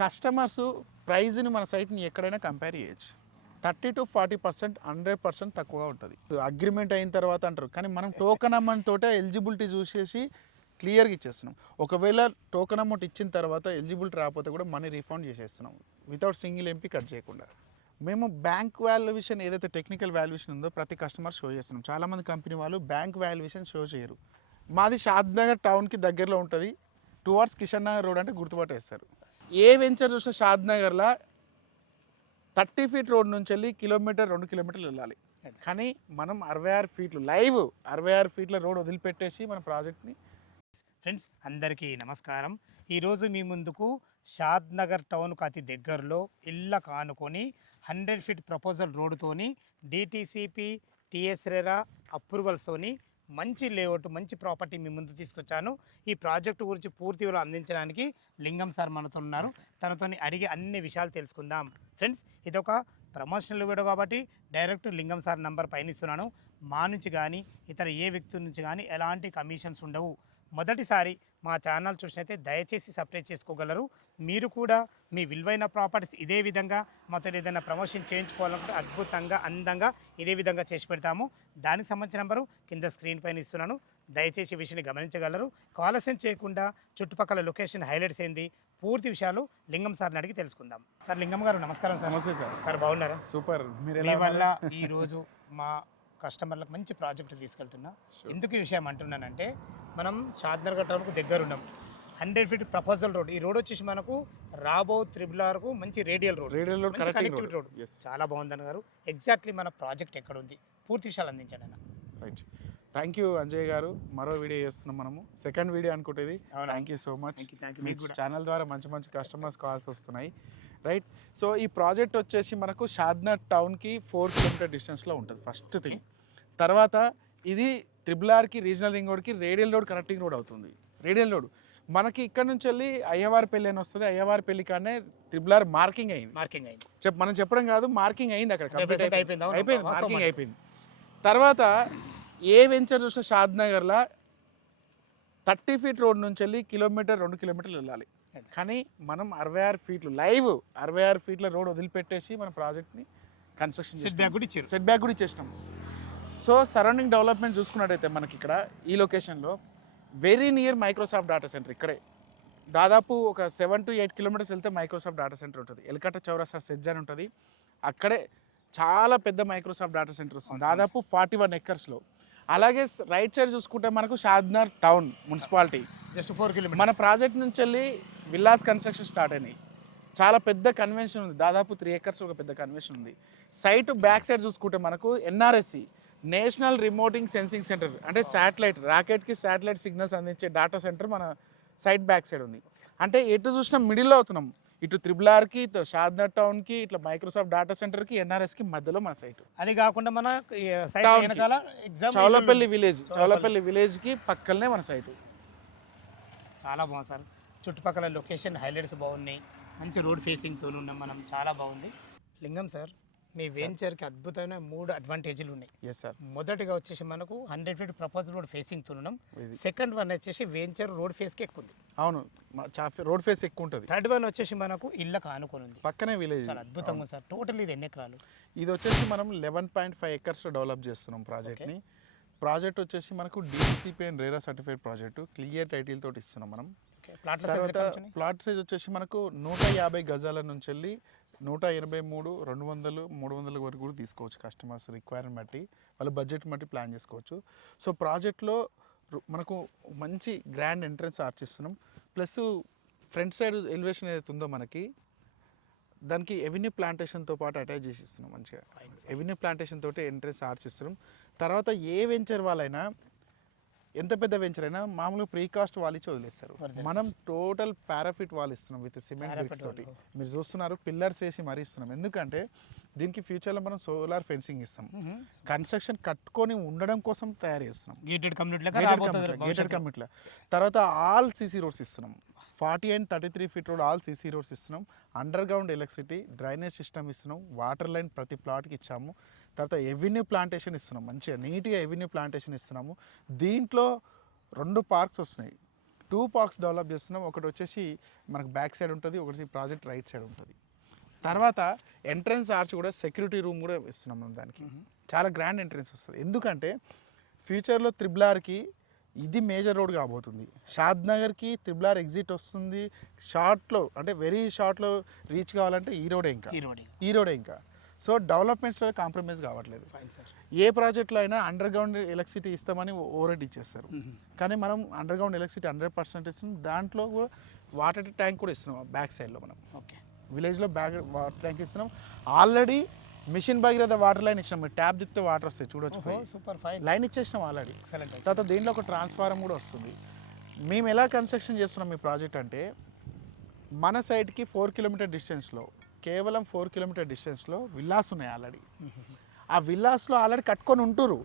Customers ప్రైజ్ని మన సైట్ని ఎక్కడైనా compare చేయొచ్చు. 30 to 40% 100% తక్కువగా ఉంటుంది. అగ్రిమెంట్ అయిన తర్వాత అంటారు, కానీ మనం టోకెన్ అమౌంట్ తోటే ఎలిజిబిలిటీ చూసేసి క్లియర్గా ఇచ్చేస్తున్నాం. ఒకవేళ టోకెన్ అమౌంట్ ఇచ్చిన తర్వాత ఎలిజిబిలిటీ రాకపోతే కూడా మనీ రీఫండ్ చేసేస్తున్నాం వితౌట్ సింగిల్ ఎంపీ కట్ చేయకుండా. మేము బ్యాంక్ వాల్యుయేషన్ ఏదైతే టెక్నికల్ వాల్యుయేషన్ ఉందో ప్రతి కస్టమర్ షో చేస్తున్నాం. చాలామంది కంపెనీ వాళ్ళు బ్యాంక్ వాల్యుయేషన్ షో చేయరు. మాది షాద్ నగర్ టౌన్కి దగ్గరలో ఉంటుంది. టువర్డ్స్ కిషన్ నగర్ రోడ్ అంటే గుర్తుపట్టేస్తారు. ఏ వెంచర్ చూసిన షాద్ నగర్లో 30 feet రోడ్ నుంచి వెళ్ళి 1-2 కిలోమీటర్లు వెళ్ళాలి. కానీ మనం 66 feet లైవ్ 66 feet రోడ్ వదిలిపెట్టేసి మన ప్రాజెక్ట్ని. ఫ్రెండ్స్ అందరికీ నమస్కారం. ఈరోజు మీ ముందుకు షాద్ నగర్ టౌన్కు అతి దగ్గరలో ఇళ్ళ కానుకొని 100 feet ప్రపోజల్ రోడ్డుతోని డిటిసిపి టిఎస్ రెరా అప్రూవల్స్తోని మంచి లేఅవుట్ మంచి ప్రాపర్టీ మీ ముందు తీసుకొచ్చాను. ఈ ప్రాజెక్టు గురించి పూర్తి వివరాలు అందించడానికి లింగం సార్ మనతో ఉన్నారు. తనతో అడిగి అన్ని విషయాలు తెలుసుకుందాం. ఫ్రెండ్స్ ఇదొక ప్రమోషనల్ వీడియో కాబట్టి డైరెక్ట్ లింగం సార్ నంబర్ పైన ఇస్తున్నాను. మా నుంచి కానీ ఇతర ఏ వ్యక్తి నుంచి కానీ ఎలాంటి కమిషన్స్ ఉండవు. మొదటిసారి మా ఛానల్ చూసినైతే దయచేసి సబ్స్క్రైబ్ చేసుకోగలరు. మీరు కూడా మీ విలువైన ప్రాపర్టీస్ ఇదే విధంగా మాతో ఏదైనా ప్రమోషన్ చేయించుకోవాలంటే అద్భుతంగా అందంగా ఇదే విధంగా చేసి పెడతాము. దానికి సంబంధించిన నెంబరు కింద స్క్రీన్ పైన ఇస్తున్నాను. దయచేసి ఈ విషయాన్ని గమనించగలరు. ఆలస్యం చేయకుండా చుట్టుపక్కల లొకేషన్ హైలైట్స్ ఏంది పూర్తి విషయాలు లింగం సార్ని అడిగి తెలుసుకుందాం. సార్ లింగం గారు నమస్కారం సార్. నమస్తే సార్. సార్ బాగున్నారా? సూపర్. మీ వల్ల ఈరోజు మా కస్టమర్లకు మంచి ప్రాజెక్టు తీసుకెళ్తున్నా. ఎందుకు ఈ విషయం అంటున్నానంటే మనం షాద్ నగర్ టౌన్కు దగ్గర ఉన్నాం. 100 feet ప్రపోజల్ రోడ్. ఈ రోడ్ వచ్చేసి మనకు రాబో త్రిబులార్కు మంచి రేడియల్ రోడ్ కనెక్టివిటీ రోడ్ చాలా బాగుంది అన్నారు. ఎగ్జాక్ట్లీ మన ప్రాజెక్ట్ ఎక్కడ ఉంది పూర్తి విషయాలు అందించండి అన్న. రైట్, థ్యాంక్ యూ అంజయ్ గారు. మరో వీడియో చేస్తున్నాం మనము, సెకండ్ వీడియో అనుకుంటుంది. Thank you so much. Me channel ద్వారా మంచి మంచి కస్టమర్స్ కాల్స్ వస్తున్నాయి. రైట్, సో ఈ ప్రాజెక్ట్ వచ్చేసి మనకు షాద్నగర్ టౌన్కి 4 kilometer డిస్టెన్స్లో ఉంటుంది ఫస్ట్ థింగ్. తర్వాత ఇది త్రిబులార్కి రీజనల్ రింగ్ రోడ్కి రేడియల్ రోడ్ కనెక్టింగ్ రోడ్ అవుతుంది. రేడియల్ రోడ్ మనకి ఇక్కడ నుంచి వెళ్ళి అయ్యవారిపల్లి అని వస్తుంది. అయ్యవారిపల్లి కానీ త్రిబులార్ మార్కింగ్ అయింది. మనం చెప్పడం కాదు, మార్కింగ్ అయింది అక్కడ, కంప్లీట్ అయిపోయింది, మార్కింగ్ అయిపోయింది. తర్వాత ఏ వెంచర్ చూసిన షాద్ నగర్లో 30 feet రోడ్ నుంచి వెళ్ళి 1-2 కిలోమీటర్లు వెళ్ళాలి. కానీ మనం 66 feet లైవ్ 66 feet రోడ్ వదిలిపెట్టేసి మన ప్రాజెక్ట్ని కన్స్ట్రక్షన్ సెట్ బ్యాక్ కూడా ఇచ్చేసినాం. సో సరౌండింగ్ డెవలప్మెంట్ చూసుకున్నట్టయితే మనకి ఇక్కడ ఈ లొకేషన్లో very near Microsoft data centre. ఇక్కడే దాదాపు ఒక 7 to 8 kilometers వెళ్తే మైక్రోసాఫ్ట్ డేటా సెంటర్ ఉంటుంది. ఎల్కట్ట చౌరస్తా సెజ్ అని ఉంటుంది. అక్కడే చాలా పెద్ద మైక్రోసాఫ్ట్ డేటా సెంటర్ వస్తుంది, దాదాపు 41 acres. అలాగే రైట్ సైడ్ చూసుకుంటే మనకు Shadnagar town municipality just 4 kilometers. మన ప్రాజెక్ట్ నుంచి వెళ్ళి విల్లాస్ కన్స్ట్రక్షన్ స్టార్ట్ అయినాయి. చాలా పెద్ద కన్వెన్షన్ ఉంది, దాదాపు 3 acres ఒక పెద్ద కన్వెన్షన్ ఉంది. సైట్ బ్యాక్ సైడ్ చూసుకుంటే మనకు ఎన్ఆర్ఎస్సి నేషనల్ రిమోటింగ్ సెన్సింగ్ సెంటర్, అంటే శాటిలైట్ రాకెట్కి శాటిలైట్ సిగ్నల్స్ అందించే డేటా సెంటర్ మన సైట్ బ్యాక్ సైడ్ ఉంది. అంటే ఎటు చూసినా మిడిల్లో అవుతున్నాం. ఇటు త్రిబులార్కి, ఇటు షాద్నగర్ టౌన్కి, ఇట్లా మైక్రోసాఫ్ట్ డేటా సెంటర్కి, ఎన్ఆర్ఎస్కి మధ్యలో మన సైట్. అది కాకుండా మన చౌలపల్లి విలేజ్కి పక్కనే మన సైట్. చాలా బాగుంది సార్. చుట్టుపక్కల లొకేషన్ హైలైట్స్ బాగున్నాయి, మంచి రోడ్ ఫేసింగ్తో ఉన్నాం మనం, చాలా బాగుంది. లింగం సార్, మీ వెంచర్కి అద్భుతమైన 3 అడ్వాంటేజ్లు ఉన్నాయి. Yes sir. మొదటిగా వచ్చేసి మనకు 100 feet ప్రపోజల్ రోడ్ ఫేసింగ్తో ఉన్నాం. సెకండ్ వన్ వచ్చేసి వెంచర్ రోడ్ ఫేస్కి ఎక్కువ ఉంది. అవును, రోడ్ ఫేస్ ఎక్కువ ఉంటుంది. థర్డ్ వన్ వచ్చేసి మనకు ఇళ్ళకి ఆనుకొని ఉంది, పక్కనే విలేజ్. చాలా అద్భుతంగా ఉంది సార్. టోటల్ ఇది ఎన్ని ఎకరాలు? ఇది వచ్చేసి మనం 11.5 acres డెవలప్ చేస్తున్నాం ప్రాజెక్ట్ని. ప్రాజెక్ట్ వచ్చేసి మనకు DCP and RERA certified project, clear title తోటి ఇస్తున్నాం మనం. తర్వాత ప్లాట్ సైజ్ వచ్చేసి మనకు 150 గజాల నుంచి వెళ్ళి 183, 200, 300 వరకు కూడా తీసుకోవచ్చు. కస్టమర్స్ రిక్వైర్మెంట్ బట్టి, వాళ్ళ బడ్జెట్ బట్టి ప్లాన్ చేసుకోవచ్చు. సో ప్రాజెక్ట్లో మనకు మంచి గ్రాండ్ ఎంట్రన్స్ ఆర్చ్ ఇస్తున్నాం. ప్లస్ ఫ్రంట్ సైడ్ ఎలివేషన్ ఏదైతే ఉందో మనకి దానికి ఎవెన్యూ ప్లాంటేషన్తో పాటు అటాచ్ చేసి ఇస్తున్నాం. మంచిగా ఎవెన్యూ ప్లాంటేషన్ తోటి ఎంట్రన్స్ ఆర్చ్ ఇస్తున్నాం. తర్వాత ఏ వెంచర్ వాళ్ళైనా, ఎంత పెద్ద వెంచర్ అయినా మామూలుగా ప్రీకాస్ట్ వాళ్ళు ఇచ్చి వదిలేస్తారు. మనం టోటల్ పారాఫిట్ వాల్ ఇస్తున్నాం విత్ సిమెంట్ బ్రిక్స్ తోటి. మీరు చూస్తున్నారు, పిల్లర్స్ వేసి మరీ ఇస్తున్నాం. ఎందుకంటే దీనికి ఫ్యూచర్లో మనం సోలార్ ఫెన్సింగ్ ఇస్తాం. కన్స్ట్రక్షన్ కట్టుకొని ఉండడం కోసం తయారు చేస్తున్నాం, గేటెడ్ కమ్యూనిటీలో. తర్వాత ఆల్ సీసీ రోడ్స్ ఇస్తున్నాం. 40 and 33 feet road all CC roads ఇస్తున్నాం. Underground electricity, drainage system ఇస్తున్నాం. వాటర్ లైన్ ప్రతి ప్లాట్కి ఇచ్చాము. తర్వాత ఎవెన్యూ ప్లాంటేషన్ ఇస్తున్నాం, మంచిగా నీట్గా ఎవెన్యూ ప్లాంటేషన్ ఇస్తున్నాము. దీంట్లో 2 parks వస్తున్నాయి. 2 పార్క్స్ డెవలప్ చేస్తున్నాం. ఒకటి వచ్చేసి మనకు బ్యాక్ సైడ్ ఉంటుంది, ఒకటి ప్రాజెక్ట్ రైట్ సైడ్ ఉంటుంది. తర్వాత ఎంట్రన్స్ ఆర్చ్ కూడా సెక్యూరిటీ రూమ్ కూడా ఇస్తున్నాం మనం దానికి. చాలా గ్రాండ్ ఎంట్రన్స్ వస్తుంది. ఎందుకంటే ఫ్యూచర్లో త్రిబుల్-ఆర్కి ఇది మేజర్ రోడ్ కాబోతుంది. షాద్ నగర్కి త్రిబుల్-ఆర్ ఎగ్జిట్ వస్తుంది. షార్ట్లో అంటే వెరీ షార్ట్లో రీచ్ కావాలంటే ఈ రోడే ఇంకా. సో డెవలప్మెంట్స్లో కాంప్రమైజ్ కావట్లేదు. ఏ ప్రాజెక్ట్లో అయినా అండర్ గ్రౌండ్ ఎలక్ట్రిసిటీ ఇస్తామని ఓవర్ ఇచ్చేస్తారు. కానీ మనం అండర్ గ్రౌండ్ ఎలక్ట్రిసిటీ 100% ఇస్తున్నాం. దాంట్లో వాటర్ ట్యాంక్ కూడా ఇస్తున్నాం బ్యాక్ సైడ్లో. మనం విలేజ్లో వాటర్ ట్యాంక్ ఇస్తున్నాం. Already mission Bhagiratha water line ఇచ్చినాం. మీరు ట్యాప్ తిప్పితే వాటర్ వస్తాయి చూడొచ్చు. సూపర్ ఫైన్ లైన్ ఇచ్చేసినాం ఆల్రెడీ. తర్వాత దీంట్లో ఒక ట్రాన్స్ఫార్మర్ కూడా వస్తుంది. మేము ఎలా కన్స్ట్రక్షన్ చేస్తున్నాం ఈ ప్రాజెక్ట్ అంటే, మన సైడ్కి 4 కిలోమీటర్ డిస్టెన్స్లో, కేవలం 4 కిలోమీటర్ డిస్టెన్స్లో విల్లాస్ ఉన్నాయి ఆల్రెడీ. ఆ విల్లాస్లో ఆల్రెడీ కట్టుకొని ఉంటురు.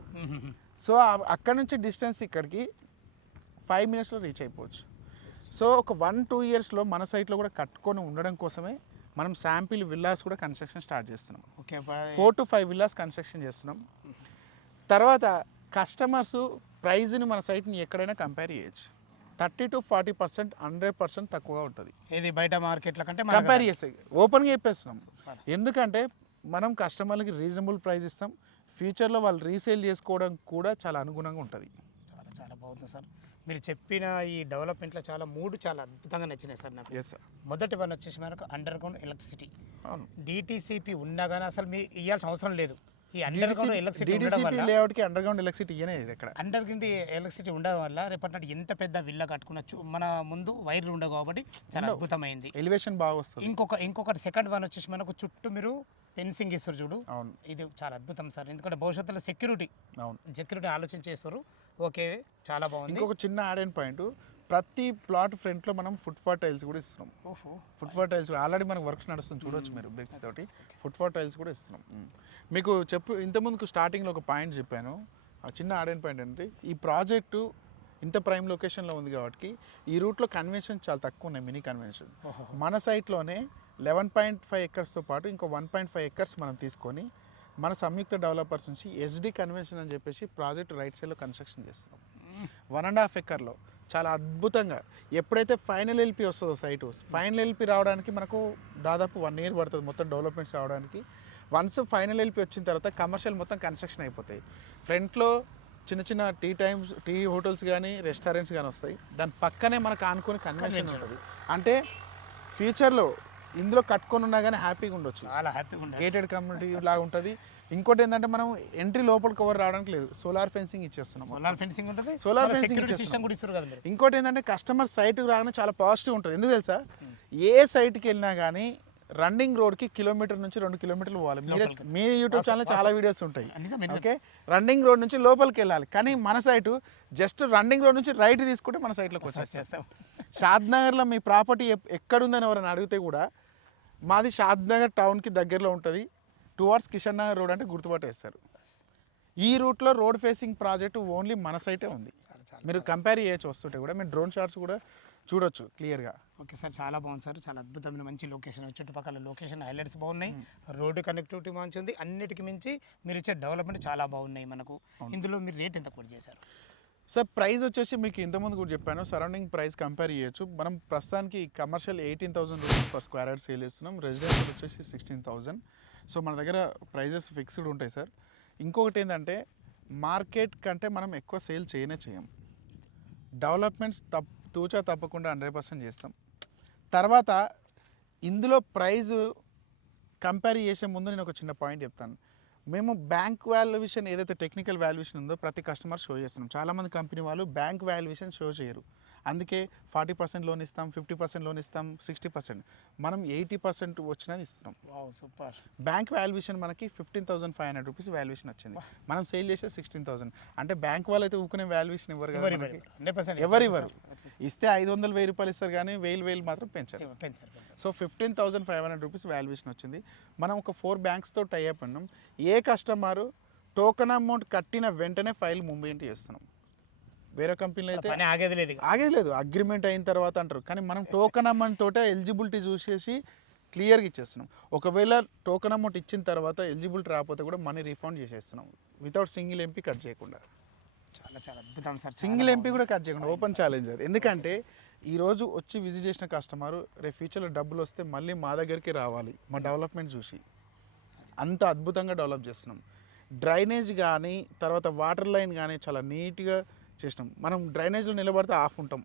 సో అక్కడ నుంచి డిస్టెన్స్ ఇక్కడికి 5 మినిట్స్లో రీచ్ అయిపోవచ్చు. సో ఒక 1-2 ఇయర్స్లో మన సైట్లో కూడా కట్టుకొని ఉండడం కోసమే మనం శాంపిల్ విల్లాస్ కూడా కన్స్ట్రక్షన్ స్టార్ట్ చేస్తున్నాం. 4 to 5 విల్లాస్ కన్స్ట్రక్షన్ చేస్తున్నాం. తర్వాత కస్టమర్స్ ప్రైజ్ని మన సైట్ని ఎక్కడైనా కంపేర్ చేయొచ్చు. 30 to 40% 100% తక్కువగా ఉంటుంది. ఇది బయట మార్కెట్ల కంటే కంపేర్ చేస్తే ఓపెన్గా చెప్పేస్తున్నాం. ఎందుకంటే మనం కస్టమర్లకి రీజనబుల్ ప్రైస్ ఇస్తాం. ఫ్యూచర్లో వాళ్ళు రీసేల్ చేసుకోవడం కూడా చాలా అనుగుణంగా ఉంటుంది. చాలా బాగుంది సార్. మీరు చెప్పిన ఈ డెవలప్మెంట్లో చాలా అద్భుతంగా నచ్చినాయి సార్ నాకు. Yes sir. మొదటి వన్ వచ్చేసి మనకు అండర్ గ్రౌండ్ ఎలక్ట్రిసిటీ. అవును. డిటిసిపి ఉన్నా కానీ అసలు మీరు ఇవ్వాల్సిన అవసరం లేదు. ఈ అండర్ గ్రౌండ్ ఎలక్ట్రిసిటీ లేఅవుట్కి అండర్ గ్రౌండ్ ఎలక్ట్రిసిటీ ఇక్కడ అండర్ గ్రౌండ్ ఎలక్ట్రిసిటీ ఉండడం వల్ల రేపటి నాటి ఎంత పెద్ద విల్ల కట్టుకున్నచ్చు, మన ముందు వైర్లు ఉండవు కాబట్టి చాలా అద్భుతమైంది. ఎలివేషన్ బాగా వస్తుంది. ఇంకొకటి సెకండ్ వన్ వచ్చేసి మనకు చుట్టూ మీరు ఫెన్సింగ్ ఇస్తారు చూడు. అవును. ఇది చాలా అద్భుతం సార్. ఎందుకంటే భవిష్యత్తులో సెక్యూరిటీ ఆలోచన చేస్తారు. ఓకే, చాలా బాగుంది. ఇంకొక చిన్న యాడ్ అయిన పాయింట్, ప్రతి ప్లాట్ ఫ్రంట్లో మనం ఫుట్పాత్ టైల్స్ కూడా ఇస్తున్నాం. ఫుట్పాత్ టైల్స్ ఆల్రెడీ మనకు వర్క్స్ నడుస్తుంది చూడొచ్చు మీరు. బ్రిక్స్ తోటి ఫుట్పాత్ టైల్స్ కూడా ఇస్తున్నాం. మీకు ఇంతకుముందుకు స్టార్టింగ్లో ఒక పాయింట్ చెప్పాను. ఆ చిన్న యాడ్ అయిన పాయింట్ ఏంటంటే, ఈ ప్రాజెక్టు ఇంత ప్రైమ్ లొకేషన్లో ఉంది కాబట్టి ఈ రూట్లో కన్వెన్షన్ చాలా తక్కువ ఉన్నాయి. మినీ కన్వెన్షన్ మన సైట్లోనే 11.5 ఎకర్స్తో పాటు ఇంకో 1.5 ఎకర్స్ మనం తీసుకొని మన సంయుక్త డెవలపర్స్ నుంచి ఎస్డి కన్వెన్షన్ అని చెప్పేసి ప్రాజెక్ట్ రైట్ సైడ్లో కన్స్ట్రక్షన్ చేస్తున్నాం. 1.5 ఎకర్లో చాలా అద్భుతంగా. ఎప్పుడైతే ఫైనల్ ఎల్పి వస్తుందో సైటు, ఫైనల్ ఎల్పి రావడానికి మనకు దాదాపు 1 year పడుతుంది మొత్తం డెవలప్మెంట్స్ రావడానికి. వన్స్ ఫైనల్ ఎల్పి వచ్చిన తర్వాత కమర్షియల్ మొత్తం కన్స్ట్రక్షన్ అయిపోతాయి. ఫ్రంట్లో చిన్న టీ హోటల్స్ కానీ రెస్టారెంట్స్ కానీ వస్తాయి. దాని పక్కనే మనకు ఆనుకొని కన్వెన్షన్ ఉంటుంది. అంటే ఫ్యూచర్లో ఇందులో కట్టుకొని ఉన్నా కానీ హ్యాపీగా ఉండొచ్చు. చాలా హ్యాపీగా ఉంటుంది. గేటెడ్ కమ్యూనిటీ లాగా ఉంటుంది. ఇంకోటి ఏంటంటే మనం ఎంట్రీ లోపల కవర్ రావడానికి లేదు, సోలార్ ఫెన్సింగ్ ఇచ్చేస్తున్నాం. సోలార్ ఫెన్సింగ్ ఉంటుంది. ఇంకోటి ఏంటంటే కస్టమర్ సైట్కి రాగానే చాలా పాజిటివ్ ఉంటుంది. ఎందుకు తెలుసా, ఏ సైట్కి వెళ్ళినా కానీ రన్నింగ్ రోడ్కి 1 కిలోమీటర్ నుంచి 2 కిలోమీటర్లు పోవాలి. మీ యూట్యూబ్ ఛానల్ చాలా వీడియోస్ ఉంటాయి. ఓకే, రన్నింగ్ రోడ్ నుంచి లోపలికి వెళ్ళాలి. కానీ మన సైటు జస్ట్ రన్నింగ్ రోడ్ నుంచి రైట్ తీసుకుంటే మన సైట్లోకి వచ్చేస్తాం. షాద్ నగర్లో మీ ప్రాపర్టీ ఎక్కడుందని ఎవరైనా అడిగితే కూడా మాది షాద్ నగర్ టౌన్కి దగ్గరలో ఉంటుంది. టువర్డ్స్ కిషన్ నగర్ రోడ్ అంటే గుర్తుపట్టేస్తారు. ఈ రూట్లో రోడ్ ఫేసింగ్ ప్రాజెక్ట్ ఓన్లీ మన సైటే ఉంది. మీరు కంపేర్ చేయొచ్చు వస్తుంటే కూడా. మీరు డ్రోన్ షాట్స్ కూడా చూడొచ్చు క్లియర్గా. ఓకే సార్, చాలా బాగుంది సార్. చాలా అద్భుతమైన మంచి లొకేషన్, చుట్టుపక్కల లొకేషన్ హైలైట్స్ బాగున్నాయి, రోడ్డు కనెక్టివిటీ మంచి ఉంది. అన్నిటికీ మించి మీరు ఇచ్చే డెవలప్మెంట్ చాలా బాగున్నాయి మనకు. ఇందులో మీరు రేట్ ఎంత కూడా చేశారు సార్? ప్రైస్ వచ్చేసి మీకు ఇంతకుముందు కూడా చెప్పాను, సరౌండింగ్ ప్రైస్ కంపేర్ చేయొచ్చు. మనం ప్రస్తుతానికి commercial 18,000 rupees per square yard sale చేస్తున్నాం. రెసిడెన్షియల్ వచ్చేసి 16,000. సో మన దగ్గర ప్రైజెస్ ఫిక్స్డ్ ఉంటాయి సార్. ఇంకొకటి ఏంటంటే మార్కెట్ కంటే మనం ఎక్కువ సేల్ చేయం. డెవలప్మెంట్స్ తూచా తప్పకుండా 100% చేస్తాం. తర్వాత ఇందులో ప్రైజు కంపేర్ చేసే ముందు నేను ఒక చిన్న పాయింట్ చెప్తాను. మేము బ్యాంక్ వాల్యుయేషన్ ఏదైతే టెక్నికల్ వాల్యుయేషన్ ఉందో ప్రతి కస్టమర్ షో చేస్తున్నాం. చాలామంది కంపెనీ వాళ్ళు బ్యాంక్ వాల్యుయేషన్ షో చేయరు. అందుకే 40% లోన్ ఇస్తాం, 50% లోన్ ఇస్తాం, 60%. మనం 80% వచ్చినా ఇస్తున్నాం. సూపర్. బ్యాంక్ వాల్యుయేషన్ మనకి 15,500 రూపీస్ వాల్యుయేషన్ వచ్చింది. మనం సేల్ చేసే 16,000. అంటే బ్యాంక్ వాళ్ళు అయితే ఊకునే వాల్యుయేషన్ ఇవ్వరు కదా, ఎవరు ఇవ్వరు. ఇస్తే 500,000 రూపాయలు ఇస్తారు కానీ 1,000 మాత్రం పెంచారు. సో 15,500 రూపీస్ వాల్యుయేషన్ వచ్చింది. మనం ఒక 4 బ్యాంక్స్తో టైఅప్ ఉన్నాం. ఏ కస్టమర్ టోకెన్ అమౌంట్ కట్టిన వెంటనే ఫైల్ మూవ్మెంట్ చేస్తున్నాం. వేరే కంపెనీలో అయితే ఆగేది లేదు, అగ్రిమెంట్ అయిన తర్వాత అంటారు. కానీ మనం టోకెన్ అమౌంట్ తోటే ఎలిజిబిలిటీ చూసేసి క్లియర్గా ఇచ్చేస్తున్నాం. ఒకవేళ టోకెన్ అమౌంట్ ఇచ్చిన తర్వాత ఎలిజిబిలిటీ రాకపోతే కూడా మనీ రీఫండ్ చేసేస్తున్నాం వితౌట్ సింగిల్ ఎంపీ కట్ చేయకుండా. చాలా చాలా అద్భుతం సార్. సింగిల్ ఎంపీ కూడా కట్ చేయకుండా ఓపెన్ ఛాలెంజ్ అది. ఎందుకంటే ఈరోజు వచ్చి విజిట్ చేసిన కస్టమర్ రేపు ఫ్యూచర్లో డబ్బులు వస్తే మళ్ళీ మా దగ్గరికి రావాలి మా డెవలప్మెంట్ చూసి. అంత అద్భుతంగా డెవలప్ చేస్తున్నాం. డ్రైనేజ్ కానీ తర్వాత వాటర్ లైన్ కానీ చాలా నీట్గా చేసినాం. మనం డ్రైనేజ్లో నిలబడితే ఆఫ్ ఉంటాం,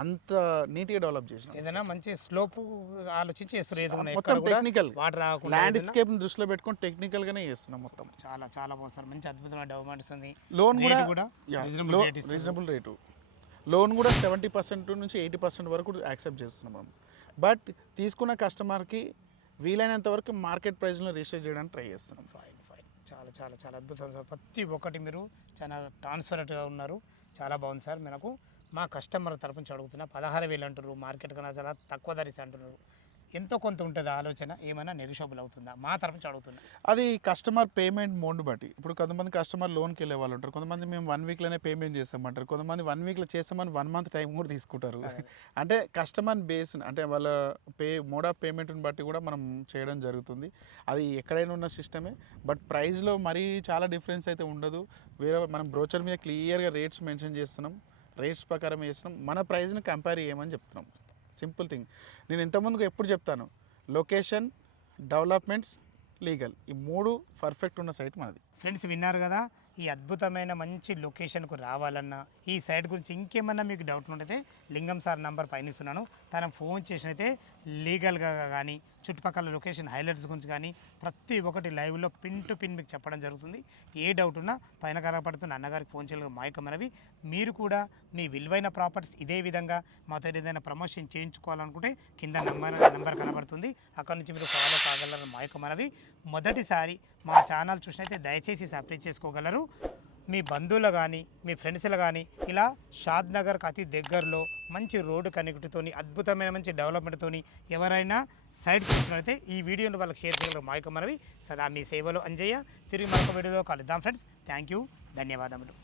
అంత నీట్గా డెవలప్ చేసినాం. ఏదైనా మంచి స్లోప్ ఆలోచించి చేస్తారు. మొత్తం టెక్నికల్ వాటర్ రాకుండా ల్యాండ్స్కేప్ దృష్టిలో పెట్టుకొని టెక్నికల్గానే చేస్తున్నాం మొత్తం. చాలా చాలా బాగుంది సార్. మంచి అద్భుతమైన డెవలప్మెంట్స్ ఉంది. లోన్ కూడా రీజనబుల్ రీజనబుల్ రేటు. లోన్ కూడా 70% నుంచి 80% వరకు యాక్సెప్ట్ చేస్తున్నాం మనం. బట్ తీసుకున్న కస్టమర్కి వీలైనంత వరకు మార్కెట్ ప్రైస్లో రిజిస్టర్ చేయడానికి ట్రై చేస్తున్నాం. Fine fine. చాలా చాలా చాలా అద్భుతం సార్. ప్రతి ఒక్కటి మీరు చాలా ట్రాన్స్పరెంట్గా ఉన్నారు. చాలా బాగుంది సార్. మనకు మా కస్టమర్ తరపు నుంచి అడుగుతున్నా 16,000 అంటున్నారు, మార్కెట్ కన్నా చాలా తక్కువ ధరిసి అంటున్నారు. ఎంతో కొంత ఉంటుంది ఆలోచన, ఏమైనా నెగిషియబుల్ అవుతుందా? మా తరపు నుంచి అడుగుతున్నా. అది కస్టమర్ పేమెంట్ మోడ్ని బట్టి. ఇప్పుడు కొంతమంది కస్టమర్ లోన్కి వెళ్ళే వాళ్ళు ఉంటారు, కొంతమంది మేము 1 వీక్లోనే పేమెంట్ చేస్తామంటారు, కొంతమంది 1 వీక్లో చేస్తామని 1 మంత్ టైం కూడా తీసుకుంటారు. అంటే కస్టమర్ బేస్ అంటే వాళ్ళ మోడ్ ఆఫ్ పేమెంట్ని బట్టి కూడా మనం చేయడం జరుగుతుంది. అది ఎక్కడైనా ఉన్న సిస్టమే. బట్ ప్రైస్లో మరీ చాలా డిఫరెన్స్ అయితే ఉండదు. వేరే మనం బ్రోచర్ మీద క్లియర్గా రేట్స్ మెన్షన్ చేస్తున్నాం, రేట్స్ ప్రకారం వేస్తున్నాం, మన ప్రైస్ని కంపేర్ చేయమని చెప్తున్నాం. Simple thing. నేను ఇంతకుముందుకు ఎప్పుడు చెప్తాను, లొకేషన్, డెవలప్మెంట్స్, లీగల్, ఈ 3 పర్ఫెక్ట్ ఉన్న సైట్ మనది. ఫ్రెండ్స్ విన్నారు కదా, ఈ అద్భుతమైన మంచి లొకేషన్కు రావాలన్నా ఈ సైట్ గురించి ఇంకేమన్నా మీకు డౌట్ ఉంటే లింగం సార్ నంబర్ పైన ఇస్తున్నాను. తన ఫోన్ చేసినైతే లీగల్గా కానీ చుట్టుపక్కల లొకేషన్ హైలైట్స్ గురించి కానీ ప్రతి ఒక్కటి లైవ్లో పిన్ టు పిన్ మీకు చెప్పడం జరుగుతుంది. ఏ డౌట్ ఉన్నా పైన కనపడుతున్న అన్నగారికి ఫోన్ చేయగల మాయకమనవి. మీరు కూడా మీ విలువైన ప్రాపర్టీస్ ఇదే విధంగా మాతో ఏదైనా ప్రమోషన్ చేయించుకోవాలనుకుంటే కింద నంబర్ కనబడుతుంది, అక్కడ నుంచి మీరు ఫాలో కాగలరు మాయకమనవి. మొదటిసారి మా ఛానల్ చూసినైతే దయచేసి సబ్స్క్రైబ్ చేసుకోగలరు. మీ బంధువులు కానీ మీ ఫ్రెండ్స్లు కానీ ఇలా షాద్ నగర్కి అతి దగ్గరలో మంచి రోడ్డు కనెక్ట్తోని అద్భుతమైన మంచి డెవలప్మెంట్తోని ఎవరైనా సైడ్ చూసినట్లయితే ఈ వీడియోని వాళ్ళకి షేర్ చేయగలరు మాయకమనవి. సదా మీ సేవలో అంజయ్య. తిరిగి మరొక వీడియోలో కలుద్దాం ఫ్రెండ్స్. థ్యాంక్ యూ, ధన్యవాదములు.